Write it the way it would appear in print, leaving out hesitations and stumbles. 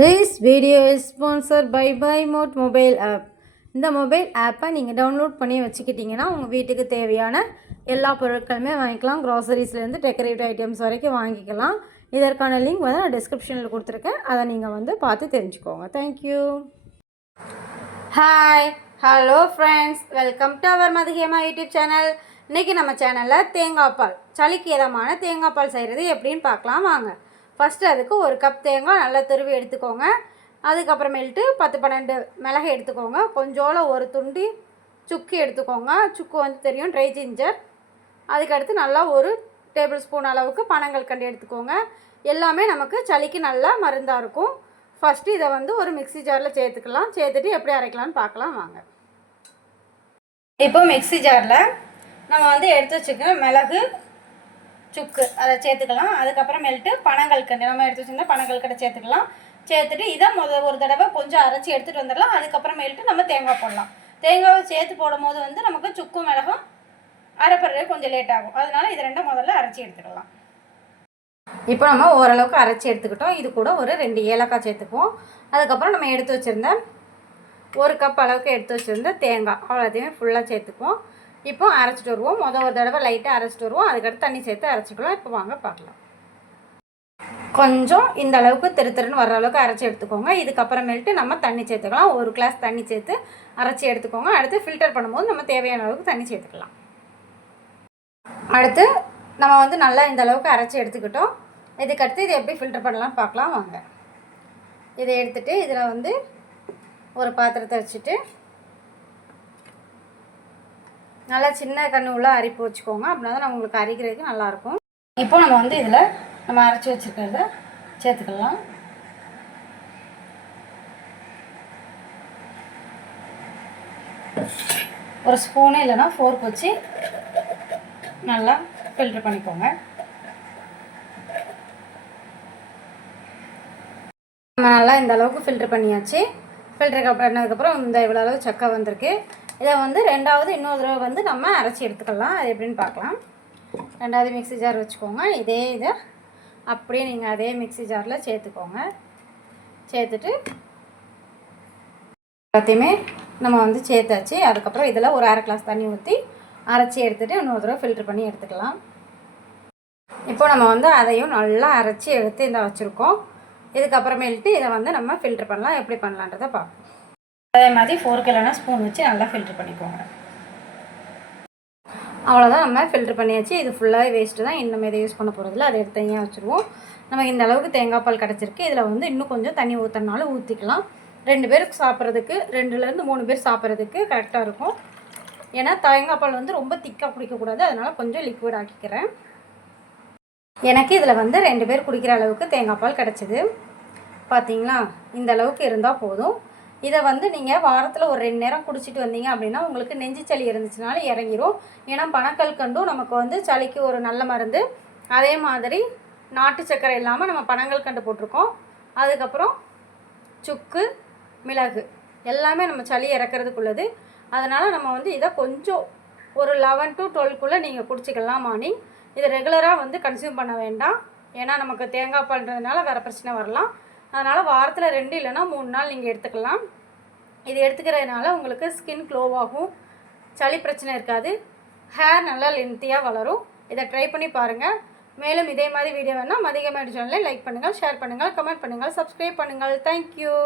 This video is sponsored by BuyMode mobile app. இந்த mobile ஆப்பை நீங்கள் டவுன்லோட் பண்ணி வச்சுக்கிட்டிங்கன்னா உங்கள் வீட்டுக்கு தேவையான எல்லா பொருட்களுமே வாங்கிக்கலாம். க்ராசரிஸ்லேருந்து டெக்கரேட்டிவ் ஐட்டம்ஸ் வரைக்கும் வாங்கிக்கலாம். இதற்கான லிங்க் வந்து நான் டிஸ்கிரிப்ஷனில் கொடுத்துருக்கேன். அதை நீங்கள் வந்து பார்த்து தெரிஞ்சுக்கோங்க. Thank you. Hi, hello friends, welcome to our மதுகேமா யூடியூப் சேனல். இன்றைக்கி நம்ம சேனலில் தேங்காய் பால், சளிக்கு இதமான தேங்காய் பால் செய்கிறது எப்படின்னு பார்க்கலாம் வாங்க. ஃபஸ்ட்டு அதுக்கு ஒரு கப் தேங்காய் நல்லா துருவி எடுத்துக்கோங்க. அதுக்கப்புறமேல்ட்டு 10-12 மிளகு எடுத்துக்கோங்க. கொஞ்சோல ஒரு துண்டு சுக்கு எடுத்துக்கோங்க. சுக்கு வந்து தெரியும், ட்ரை ஜிஞ்சர். அதுக்கடுத்து நல்லா ஒரு டேபிள் ஸ்பூன் அளவுக்கு பனங்கல்கண்டு எடுத்துக்கோங்க. எல்லாமே நமக்கு சளிக்கு நல்லா மருந்தாக இருக்கும். ஃபஸ்ட்டு இதை வந்து ஒரு மிக்ஸி ஜாரில் சேர்த்துக்கலாம். சேர்த்துட்டு எப்படி அரைக்கலான்னு பார்க்கலாம் வாங்க. இப்போ மிக்ஸி ஜாரில் நம்ம வந்து எடுத்து வச்சுக்கிற மிளகு, சுக்கு அதை சேர்த்துக்கலாம். அதுக்கப்புறமேல்ட்டு பனங்கல்கண்டு நம்ம எடுத்து வச்சுருந்தா பனங்கல்கண்டை சேர்த்துக்கலாம். சேர்த்துட்டு இதை ஒரு தடவை கொஞ்சம் அரைச்சி எடுத்துகிட்டு வந்துடலாம். அதுக்கப்புறமேல்ட்டு நம்ம தேங்காய் போடலாம். தேங்காவை சேர்த்து போடும் போது வந்து நமக்கு சுக்கு மிளகும் அரைப்படுறது கொஞ்சம் லேட் ஆகும். அதனால் இது ரெண்டும் முதல்ல அரைச்சி எடுத்துக்கலாம். இப்போ நம்ம ஓரளவுக்கு அரைச்சி எடுத்துக்கிட்டோம். இது கூட ஒரு 2 ஏலக்காய் சேர்த்துக்குவோம். அதுக்கப்புறம் நம்ம எடுத்து வச்சுருந்த 1 கப் அளவுக்கு எடுத்து வச்சுருந்த தேங்காய் அவ்வளோத்தையுமே ஃபுல்லாக சேர்த்துக்குவோம். இப்போ அரைச்சிட்டு வருவோம். ஒரு தடவை லைட்டாக அரைச்சிட்டு வருவோம். அதுக்கடுத்து தண்ணி சேர்த்து அரைச்சிக்கலாம். இப்போ வாங்க பார்க்கலாம். கொஞ்சம் இந்த அளவுக்கு திருன்னு வர்ற அளவுக்கு அரைச்சி எடுத்துக்கோங்க. இதுக்கப்புறமேல்ட்டு நம்ம தண்ணி சேர்த்துக்கலாம். 1 கிளாஸ் தண்ணி சேர்த்து அரைச்சி எடுத்துக்கோங்க. அடுத்து ஃபில்டர் பண்ணும்போது நம்ம தேவையான அளவுக்கு தண்ணி சேர்த்துக்கலாம். அடுத்து நம்ம வந்து நல்லா இந்த அளவுக்கு அரைச்சி எடுத்துக்கிட்டோம். இதுக்கடுத்து இதை எப்படி ஃபில்டர் பண்ணலாம்னு பார்க்கலாம் வாங்க. இதை எடுத்துகிட்டு இதில் வந்து ஒரு பாத்திரத்தை வச்சுட்டு நல்லா சின்ன கண்ணு உள்ள அரிப்பு வச்சுக்கோங்க. அப்படின்னா தான் உங்களுக்கு அரைக்கிறதுக்கு நல்லாயிருக்கும். இப்போ நம்ம வந்து இதில் நம்ம அரைச்சி வச்சுருக்கிறத சேர்த்துக்கலாம். ஒரு ஸ்பூனு இல்லைன்னா ஃபோர்க் வச்சு நல்லா ஃபில்டர் பண்ணிக்கோங்க. நம்ம நல்லா இந்த அளவுக்கு ஃபில்டர் பண்ணியாச்சு. ஃபில்டர் பண்ணதுக்கப்புறம் இந்த இவ்வளோ அளவு சக்கை வந்திருக்கு. இதை வந்து இன்னொரு தடவை வந்து நம்ம அரைச்சி எடுத்துக்கலாம். அது எப்படின்னு பார்க்கலாம். 2வது மிக்ஸி ஜார் வச்சுக்கோங்க. இதை அப்படியே நீங்கள் அதே மிக்ஸி ஜாரில் சேர்த்துக்கோங்க. சேர்த்துட்டு எல்லாத்தையுமே நம்ம வந்து சேர்த்தாச்சு. அதுக்கப்புறம் இதில் ஒரு 1/2 கிளாஸ் தண்ணி ஊற்றி அரைச்சி எடுத்துகிட்டு இன்னொரு தடவை ஃபில்டர் பண்ணி எடுத்துக்கலாம். இப்போ நம்ம வந்து அதையும் நல்லா அரைச்சி எடுத்து இந்த வச்சுருக்கோம். இதுக்கப்புறமேல்ட்டு இதை வந்து நம்ம ஃபில்டர் பண்ணலாம். எப்படி பண்ணலான்றதை பார்ப்போம். அதே மாதிரி ஃபோர்க் இல்லைன்னா ஸ்பூன் வச்சு நல்லா ஃபில்டர் பண்ணிக்கோங்க. அவ்வளோதான், நம்ம ஃபில்டர் பண்ணியாச்சு. இது ஃபுல்லாகவே வேஸ்ட்டு தான். இன்னும் இதை யூஸ் பண்ண போகிறதில்ல. அதை எடுத்து தனியாக வச்சுருவோம். நமக்கு இந்த அளவுக்கு தேங்காய் பால் கிடச்சிருக்கு. இதில் வந்து இன்னும் கொஞ்சம் தண்ணி ஊற்றினாலும் ஊற்றிக்கலாம். 2 பேருக்கு சாப்பிட்றதுக்கு, 2லேருந்து 3 பேர் சாப்பிட்றதுக்கு கரெக்டாக இருக்கும். ஏன்னா தேங்காய் பால் வந்து ரொம்ப திக்காக குடிக்கக்கூடாது. அதனால் கொஞ்சம் லிக்விட் ஆக்கிக்கிறேன். எனக்கு இதில் வந்து 2 பேர் குடிக்கிற அளவுக்கு தேங்காய் பால் கிடச்சிது. பார்த்தீங்களா, இந்த அளவுக்கு இருந்தால் போதும். இதை வந்து நீங்கள் வாரத்தில் ஒரு 2 நேரம் குடிச்சிட்டு வந்தீங்க அப்படின்னா உங்களுக்கு நெஞ்சு சளி இருந்துச்சுனாலும் இறங்கிடும். ஏன்னா பனங்கல்கண்டும் நமக்கு வந்து சளிக்கு ஒரு நல்ல மருந்து. அதே மாதிரி நாட்டு சர்க்கரை இல்லாமல் நம்ம பனங்கல்கண்டு போட்டிருக்கோம். அதுக்கப்புறம் சுக்கு, மிளகு எல்லாமே நம்ம சளி இறக்கிறதுக்குள்ளது. அதனால் நம்ம வந்து இதை கொஞ்சம் ஒரு 11 to 12க்குள்ளே நீங்கள் குடிச்சிக்கலாம் மார்னிங். இதை ரெகுலராக வந்து கன்சியூம் பண்ண வேண்டாம். ஏன்னா நமக்கு தேங்காய் பால்ன்றதுனால வேறு பிரச்சனை வரலாம். அதனால் வாரத்தில் 2 இல்லைன்னா 3 நாள் நீங்கள் எடுத்துக்கலாம். இது எடுத்துக்கிறதுனால உங்களுக்கு ஸ்கின் க்ளோவாகும், சளி பிரச்சனை இருக்காது, ஹேர் நல்லா லென்த்தியாக வளரும். இதை ட்ரை பண்ணி பாருங்கள். மேலும் இதே மாதிரி வீடியோ வேணால் மதிகமா சேனலை லைக் பண்ணுங்கள், ஷேர் பண்ணுங்கள், கமெண்ட் பண்ணுங்கள், சப்ஸ்கிரைப் பண்ணுங்கள். தேங்க்யூ.